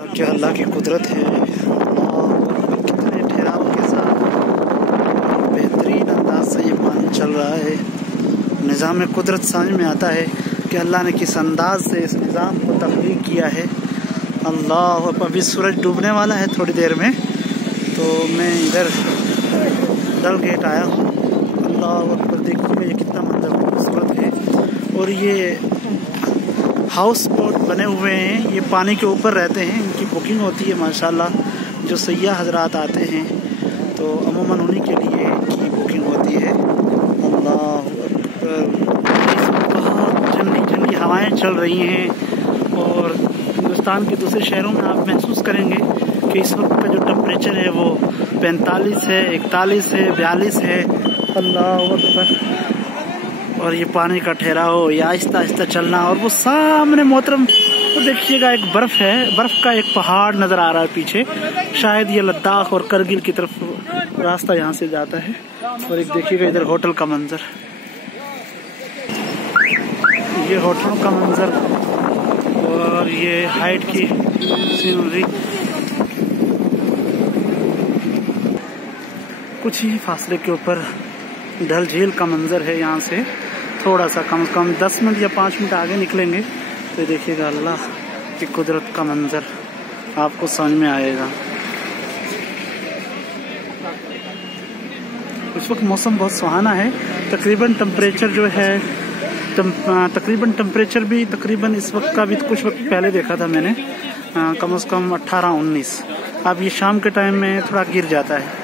क्या अल्लाह की कुदरत है और कितने ठहराव के साथ बेहतरीन अंदाज से ये पानी चल रहा है। निज़ाम कुदरत समझ में आता है कि अल्लाह ने किस अंदाज से इस निज़ाम को तख्लीक किया है। अल्लाह, अभी सूरज डूबने वाला है थोड़ी देर में, तो मैं इधर डल गेट आया हूँ। अल्लाह अकबर, देखिए ये कितना मंजर खूबसूरत है। और ये हाउस बोट बने हुए हैं, ये पानी के ऊपर रहते हैं, इनकी बुकिंग होती है माशाल्लाह। जो सैयाह हजरात आते हैं तो अमूमन उन्हीं के लिए की बुकिंग होती है। अल्लाह अकबर, बहुत ठंडी ठंडी हवाएं चल रही हैं और हिंदुस्तान के दूसरे शहरों में आप महसूस करेंगे कि इस वक्त का जो टेम्परेचर है वो 45 है, 41 है, 42 है। अल्लाह अकबर, और ये पानी का ठहराव, ये आहिस्ता आहिस्ता चलना, और वो सामने मोहतरम तो देखिएगा एक बर्फ है, बर्फ का एक पहाड़ नजर आ रहा है पीछे। शायद ये लद्दाख और करगिल की तरफ रास्ता यहाँ से जाता है। और एक देखिएगा इधर होटल का मंजर, ये होटलों का मंजर और ये हाइट की सीनरी। कुछ ही फासले के ऊपर डल झील का मंजर है। यहाँ से थोड़ा सा कम से कम 10 मिनट या 5 मिनट आगे निकलेंगे तो देखिएगा अल्लाह की कुदरत का मंजर आपको समझ में आएगा। इस वक्त मौसम बहुत सुहाना है। तकरीबन टेम्परेचर जो है तकरीबन टेम्परेचर भी तकरीबन इस वक्त का भी कुछ वक्त पहले देखा था मैंने, कम से कम 18-19। अब ये शाम के टाइम में थोड़ा गिर जाता है।